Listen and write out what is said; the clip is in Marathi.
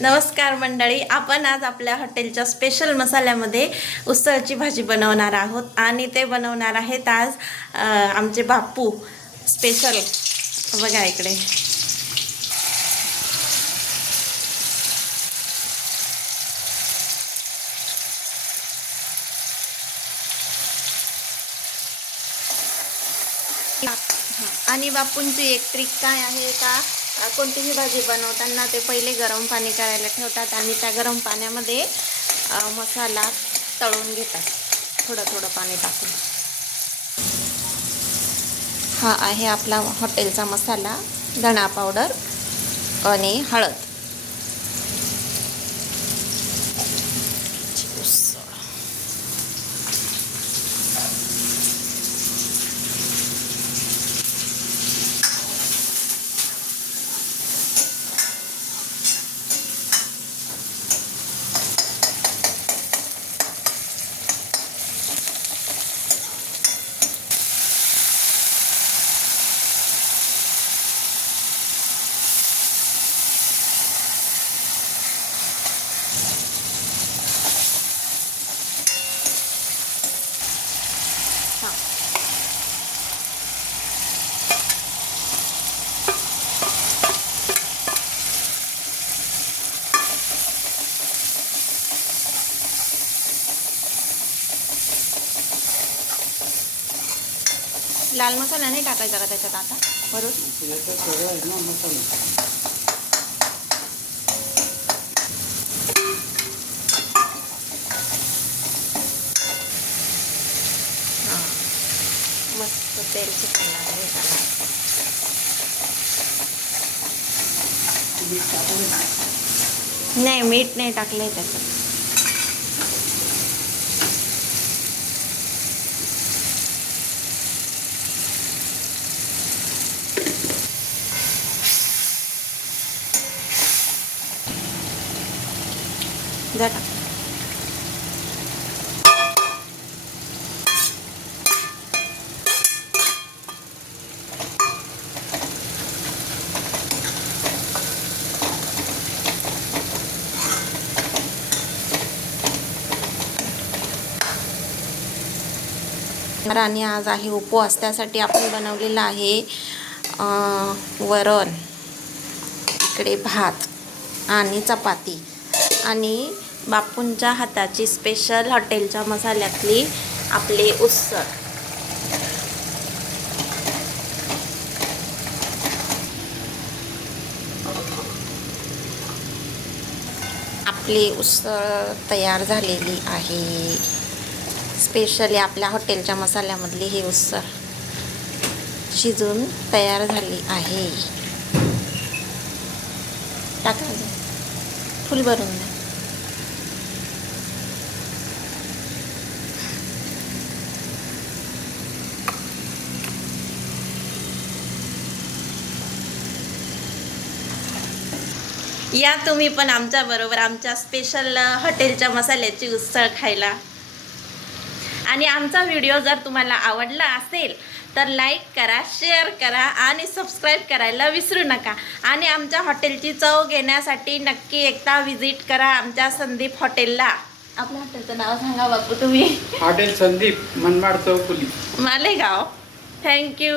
नमस्कार मंडळी, आपण आज आपल्या हॉटेलच्या स्पेशल मसाल्यामध्ये उसळची भाजी बनवणार आहोत आणि ते बनवणार आहेत आज आमचे बापू स्पेशल. बघा इकडे आणि बापूंची एक ट्रिक काय आहे का, कोणतीही भाजी बनवताना ते पहिले गरम पाणी करायला ठेवतात आणि त्या गरम पाण्यामध्ये मसाला तळून घेतात, थोडं थोडं पाणी टाकून. हा आहे आपला हॉटेलचा मसाला, धणा पावडर आणि हळद. लाल मसाला नाही टाकायचा का त्याच्यात आता वरून? हां, मस्त तेल सुटायला लागले त्याला. नाही, मीठ नाही टाकलंय त्याच्यात. आणि आज आहे उपवास, त्यासाठी आपण बनवलेला आहे वरण, इकडे भात आणि चपाती आणि बापूंच्या हाताची स्पेशल हॉटेलच्या मसाल्यातली आपली उसळ. आपली उसळ तयार झालेली आहे. स्पेशली आपल्या हॉटेलच्या मसाल्यामधली ही उसळ शिजून तयार झाली आहे. टाका, फुल भरून द्या. या तुम्ही पण आमच्या बरोबर आमच्या स्पेशल हॉटेलच्या मसाल्याची उसळ खायला. आणि आमचा व्हिडिओ जर तुम्हाला आवडला असेल तर लाईक करा, शेअर करा आणि सबस्क्राईब करायला विसरू नका. आणि आमच्या हॉटेलची चव घेण्यासाठी नक्की एकदा व्हिजिट करा आमच्या संदीप हॉटेलला. आपल्या हॉटेलचं नाव सांगा बापू तुम्ही. हॉटेल संदीप, मनमाड चौफुली, मालेगाव. थँक्यू.